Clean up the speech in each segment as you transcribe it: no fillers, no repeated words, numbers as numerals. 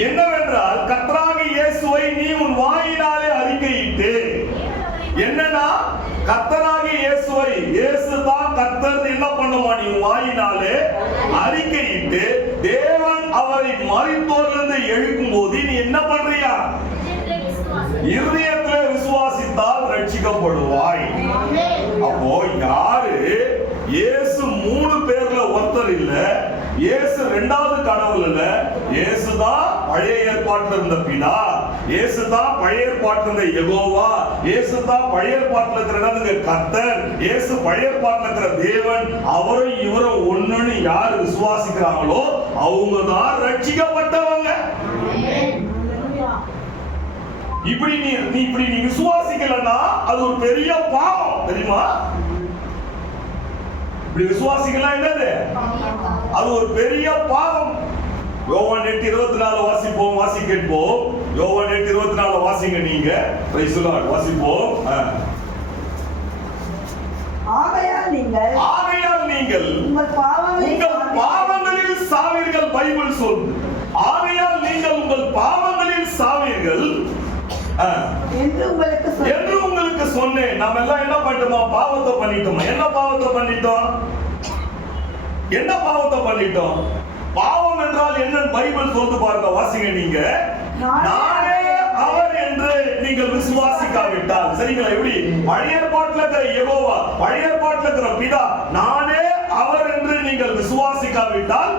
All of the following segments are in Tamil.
என்னவென்றால் கர்த்தராகிய இயேசுவை நீ உன் வாயினாலே அறிக்கையிட்டு, என்னன்னா கர்த்தராகிய இயேசுவை, இயேசு தான் கர்த்தர் என்ன பண்ணுமா, நீ வாயினாலே அறிக்கையிட்டு தேவன் அவரை மரித்தோரிலிருந்து எழுப்பும் போது நீ என்ன பண்றியா, இருதயத்திலே விசுவாசித்தால் ரட்சிக்கப்படுவாய். அப்போ யாரு இயேசு 3 பேர்ல ஒருத்தர் இல்ல, இயேசு 2வது கடவுள் இல்ல, இயேசுதான் பழைய ஏற்பாட்டில் இருந்த பிதா, இயேசுதான் பழைய ஏற்பாட்டில் இருந்த யெகோவா, இயேசுதான் பழைய ஏற்பாட்டில் இருக்கிற கர்த்தர், இயேசு பழைய ஏற்பாட்டில் இருக்கிற தேவன். அவரும் இவரும் ஒண்ணுன்னு யார் விசுவாசிக்கிறாங்களோ அவங்க தான் ரட்சிக்கப்பட்டவங்க. இப்படி நீ விசுவாசிக்கலன்னா அது ஒரு பெரிய பாவம், தெரியுமா? இப்படி விசுவாசிக்கலாம் என்னது, அது ஒரு பெரிய பாவம். யோவான் 8:24 வாசிப்போம், வாசி கேட்போம். யோவான் 8:24 வாசிங்க நீங்க. Praise the Lord. வாசிப்போம். ஆகையால் நீங்கள் உங்கள் பாவங்களில் சாவீர்கள். பைபிள் சொல்லுது, ஆகையால் நீங்கள் உங்கள் பாவங்களில் சாவீர்கள் என்று உங்களுக்கு சொன்னேன். நாம எல்லாம் என்ன பண்ணிட்டோமா, பாவத்தை பண்ணிட்டோமா? என்ன பாவத்தை பண்ணிட்டோம்? பாவம் என்றால் என்ன பைபிள் சொல்லுது பாருங்க, வாசிங்க நீங்க. நானே அவர் என்று நீங்கள் விசுவாசிக்காவிட்டால், சரிங்களா? எப்படி பழைய ஏற்பாட்டில் இருக்கிற யெகோவா, பழைய ஏற்பாட்டில் இருக்கிற பிதா, நானே அவர் என்று நீங்கள் விசுவாசிக்காவிட்டால்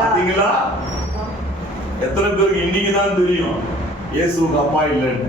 பாத்தீங்களா? எத்தனை பேருக்கு இன்னைக்குதான் தெரியும் இயேசுவுக்கு அப்பா இல்லைன்னு?